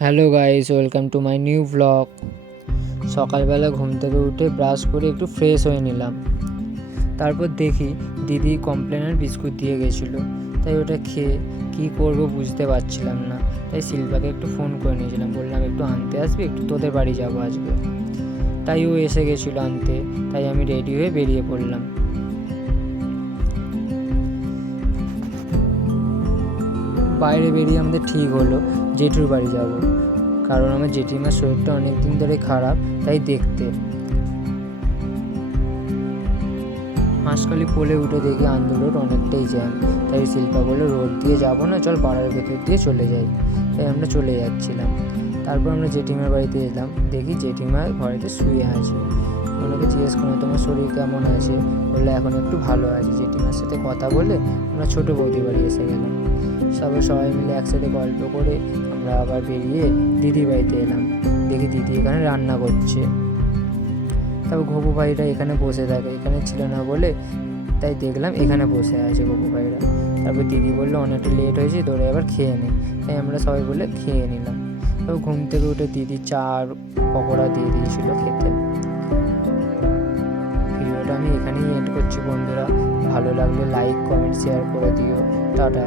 Hello guys, welcome to my new blog. সকালবেলা ঘুম থেকে উঠে ব্রাশ করে একটু ফ্রেশ হয়ে নিলাম। তারপর দেখি দিদি কমপ্লেনের বিস্কুট দিয়ে গেছিলো, তাই ওটা খেয়ে কী করব বুঝতে পারছিলাম না। তাই শিল্পাকে একটু ফোন করে নিয়েছিলাম, বললাম একটু আনতে আসবি, একটু তোদের বাড়ি যাবো আজকে। তাই ও এসে গেছিলো আনতে, তাই আমি রেডি হয়ে বেরিয়ে পড়লাম। বাইরে বেরিয়ে আমাদের ঠিক হলো জেঠুর বাড়ি যাব, কারণ আমার জেঠিমার শরীরটা অনেক দিন ধরে খারাপ, তাই দেখতে। হাঁসখালি পোলে উঠে দেখি আন্দোলন অনেকটাই জ্যাম, তাই শিল্পা বললো রোড দিয়ে যাবো না, চল পাড়ার ভেতর দিয়ে চলে যাই। তাই আমরা চলে যাচ্ছিলাম। তারপর আমরা জেঠিমার বাড়িতে এলাম, দেখি জেঠিমার ঘরেতে শুয়ে আছে। ওনাকে জিজ্ঞেস করলাম তোমার শরীর কেমন আছে, বললে এখন একটু ভালো আছে। জেঠিমার সাথে কথা বলে আমরা ছোটো বৌদি বাড়ি এসে গেলাম। সবাই মিলে একসাথে গল্প করে আমরা আবার বেরিয়ে দিদি বাড়িতে এলাম। দেখি দিদি এখানে রান্না করছে। তারপর ঘপু ভাইরা এখানে বসে থাকে, এখানে ছিল না বলে তাই দেখলাম এখানে বসে আছে ঘপু ভাইরা। তারপর দিদি বললো অনেকটা লেট হয়েছে, তোরা এবার খেয়ে নে। তাই আমরা সবাই বলে খেয়ে নিলাম। তারপর ঘুম থেকে উঠে দিদি চা আর পকোড়া দিয়ে দিয়েছিল খেতে। ভিডিওটা আমি এখানেই এন্ড করছি বন্ধুরা। ভালো লাগলে লাইক, কমেন্ট, শেয়ার করে দিও। টাটা।